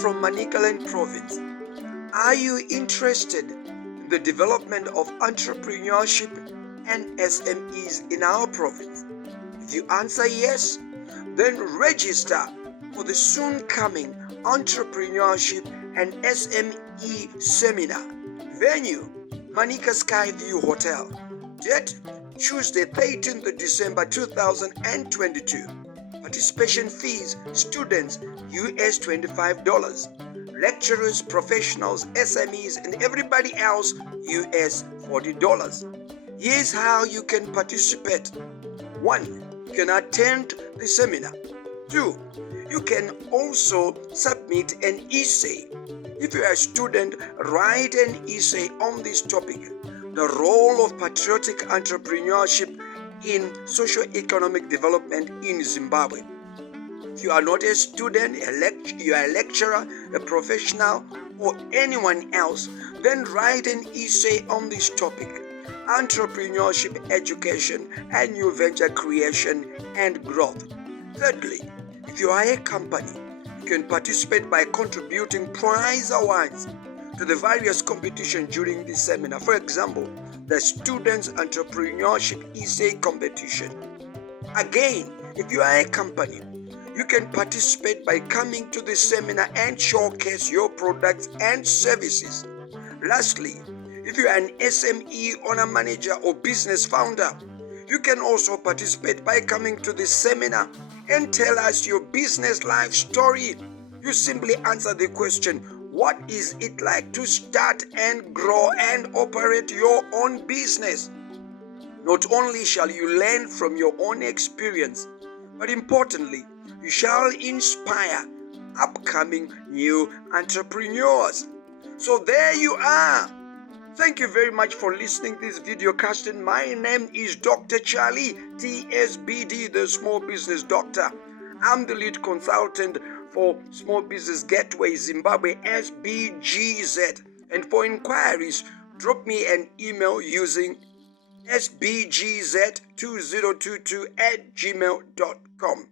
From Manicaland province. Are you interested in the development of entrepreneurship and SMEs in our province? If you answer yes, then register for the soon coming Entrepreneurship and SME Seminar. Venue, MANICA SKYVIEW Hotel. Date, Tuesday 13th December 2022. Participation fees, students US $25, lecturers, professionals, SMEs, and everybody else US $40. Here's how you can participate. 1. You can attend the seminar. 2. You can also submit an essay. If you are a student, write an essay on this topic, the role of patriotic entrepreneurship in socio-economic development in Zimbabwe. If you are not a student, you are a lecturer, a professional, or anyone else, then write an essay on this topic: entrepreneurship, education, and new venture creation and growth. Thirdly, if you are a company, you can participate by contributing prize awards to the various competitions during this seminar. For example, the Students Entrepreneurship Essay Competition. Again, if you are a company, you can participate by coming to the seminar and showcase your products and services. Lastly, if you are an SME owner, manager, or business founder, you can also participate by coming to the seminar and tell us your business life story. You simply answer the question: what is it like to start and grow and operate your own business? Not only shall you learn from your own experience, but importantly, you shall inspire upcoming new entrepreneurs. So there you are. Thank you very much for listening to this video casting. My name is Dr. Charlie, TSBD, the Small Business Doctor. I'm the lead consultant for Small Business Gateway Zimbabwe, SBGZ. And for inquiries, drop me an email using sbgz2022@gmail.com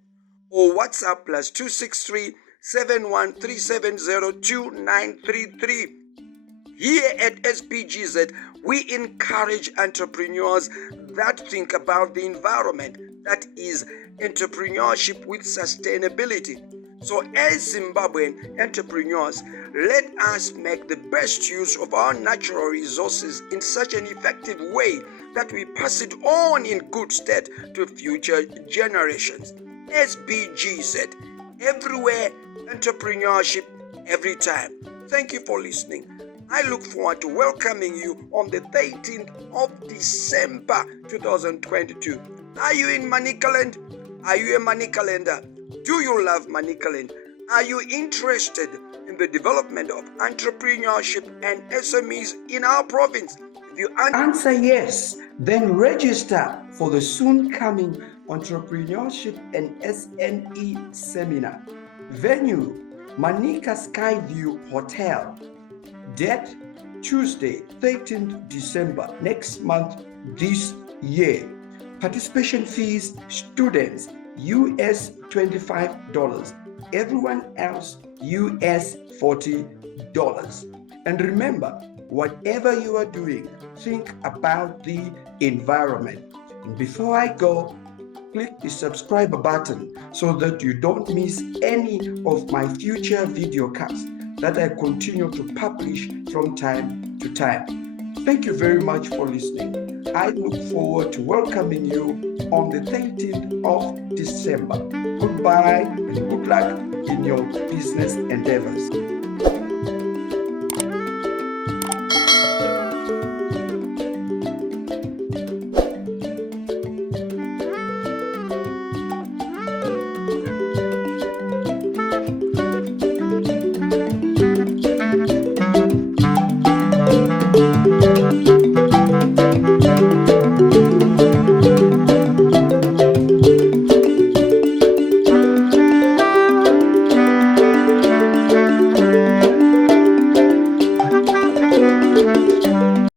or WhatsApp +263 713702933. Here at SBGZ, we encourage entrepreneurs that think about the environment, that is entrepreneurship with sustainability. So as Zimbabwean entrepreneurs, let us make the best use of our natural resources in such an effective way that we pass it on in good state to future generations. SBGZ, everywhere, entrepreneurship every time. Thank you for listening. I look forward to welcoming you on the 13th of December 2022. Are you in Manicaland? Are you a Manicalander? Do you love Manicaland? Are you interested in the development of entrepreneurship and SMEs in our province? If you answer yes, then register for the soon coming Entrepreneurship and SME Seminar. Venue, MANICA SKYVIEW Hotel. Date, Tuesday, 13th December, next month, this year. Participation fees, students, US $25. Everyone else, US $40. And remember, whatever you are doing, think about the environment. And before I go, click the subscribe button so that you don't miss any of my future video casts that I continue to publish from time to time. Thank you very much for listening. I look forward to welcoming you on the 13th of December. Goodbye and good luck in your business endeavors.